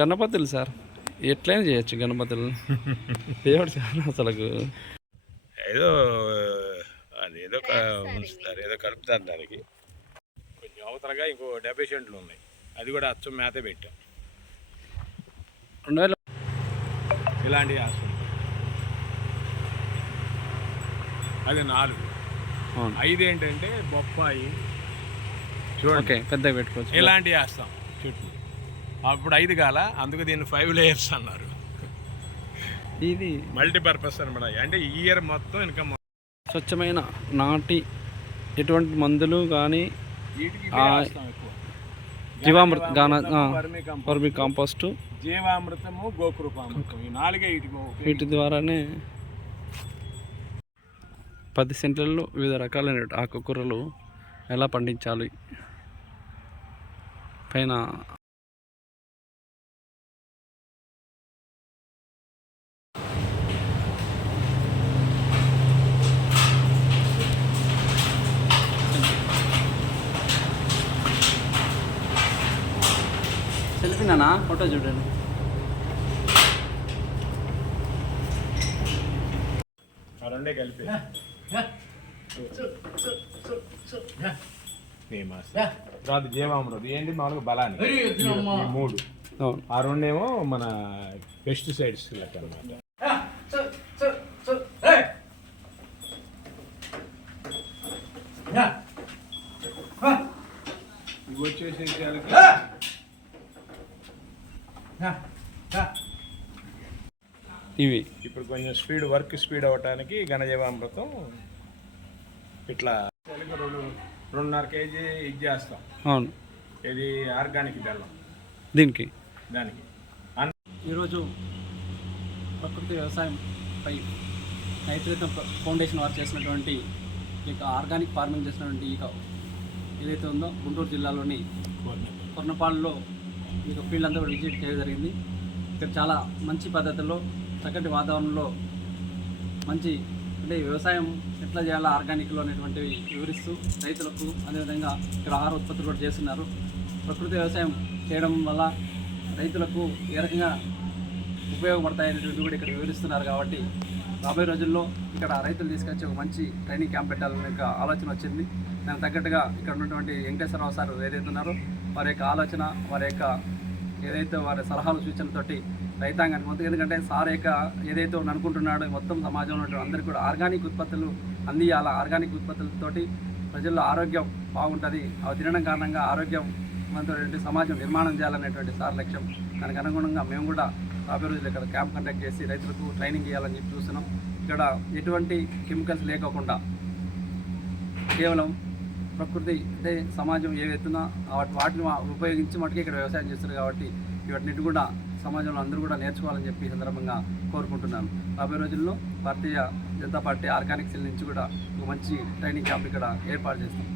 గణపతులు sir ఎట్లయినా చేయొచ్చు గణపతులు. దేవుడు చాలా అసలు ఏదో అది ఏదో ఉంచుతారు, ఏదో కలుపుతారు దానికి. కొంచెం అవతలగా ఇంకో 70 సెంట్లు ఉన్నాయి, అది కూడా అచ్చం మేత పెట్టాం. 2000 ఇలాంటివి వేస్తాం. అది 4. 5 ఏంటంటే బొప్పాయి చూడండి పెద్దగా పెట్టుకోవచ్చు. ఇలాంటివి వేస్తాం చుట్టూ. అప్పుడు 5 కాల, అందుకు దీన్ని 5 లేయర్స్ అన్నారు. ఇది మల్టీపర్పస్ అనమాట. అంటే ఈ ఇయర్ మొత్తం ఇన్కమ్. స్వచ్ఛమైన నాటి ఎటువంటి మందులు కానీ జీవామృత వర్మి కాంపోస్టు, జీవామృతము, గోకృపామృతం, ఈ 4 వీటి ద్వారానే 10 సెంట్లలో వివిధ రకాలైన ఆకుకూరలు ఎలా పండించాలి పైన సెల్ఫీనా ఫోటో చూడండి. రెండే కలిపి తర్వాత జీవామృతం ఏంటి మామూలుగా బలాన్ని 3, ఆ 2 ఏమో మన పెస్టిసైడ్స్ లెక్క అన్నమాట. ఇవి వచ్చేసి ఇవి ఇప్పుడు కొంచెం వర్క్ స్పీడ్ అవ్వటానికి ఘనజీవామృతం ఇట్లా 2.5 కేజీ ఇది చేస్తాం. అవును, ఇది ఆర్గానిక్ బెల్లం దానికి. ఈరోజు ప్రకృతి వ్యవసాయంపై రైతురత్న ఫౌండేషన్ వారు చేసినటువంటి ఇక ఆర్గానిక్ ఫార్మింగ్ చేసినటువంటి ఇక ఏదైతే ఉందో గుంటూరు జిల్లాలోని కొర్నపాడులో ఇక ఫీల్డ్ అంతా విజిట్ చేయడం జరిగింది. ఇక్కడ చాలా మంచి పద్ధతుల్లో చక్కటి వాతావరణంలో మంచి అంటే వ్యవసాయం ఎట్లా చేయాలో ఆర్గానిక్లో అనేటువంటివి వివరిస్తూ రైతులకు అదేవిధంగా ఇక్కడ ఆహార ఉత్పత్తులు కూడా చేస్తున్నారు. ప్రకృతి వ్యవసాయం చేయడం వల్ల రైతులకు ఏ రకంగా ఉపయోగపడతాయనేటువంటి కూడా ఇక్కడ వివరిస్తున్నారు. కాబట్టి రాబోయే రోజుల్లో ఇక్కడ రైతులు తీసుకొచ్చి ఒక మంచి ట్రైనింగ్ క్యాంప్ పెట్టాలనే ఆలోచన వచ్చింది. దానికి తగ్గట్టుగా ఇక్కడ ఉన్నటువంటి వెంకటేశ్వరరావు సార్ ఏదైతే ఉన్నారో వారి యొక్క ఆలోచన, వారి యొక్క ఏదైతే వారి సలహాలు సూచనలతోటి రైతాంగానికి మొత్తం, ఎందుకంటే సార్ యొక్క ఏదైతే అనుకుంటున్నాడో మొత్తం సమాజంలో ఉన్నటువంటి అందరికీ కూడా ఆర్గానిక్ ఉత్పత్తులు అందియాల, ఆర్గానిక్ ఉత్పత్తులతోటి ప్రజల్లో ఆరోగ్యం బాగుంటుంది, అవి తినడం కారణంగా ఆరోగ్యవంతమైనటువంటి సమాజం నిర్మాణం చేయాలనేటువంటి సార్ లక్ష్యం. దానికి అనుగుణంగా మేము కూడా రాబోయే రోజులు ఇక్కడ క్యాంప్ కండక్ట్ చేసి రైతులకు ట్రైనింగ్ చేయాలని చెప్పి చూస్తున్నాం. ఇక్కడ ఎటువంటి కెమికల్స్ లేకోకుండా కేవలం ప్రకృతి అంటే సమాజం ఏవైతున్నా వాటిని ఉపయోగించి మటుకే ఇక్కడ వ్యవసాయం చేస్తారు. కాబట్టి వీటిని కూడా సమాజంలో అందరూ కూడా నేర్చుకోవాలని చెప్పి ఈ సందర్భంగా కోరుకుంటున్నాను. రాబోయే రోజుల్లో Bharatiya Janata party organic cell నుంచి కూడా ఒక మంచి ట్రైనింగ్ క్యాంప్ ఇక్కడ ఏర్పాటు చేస్తాం.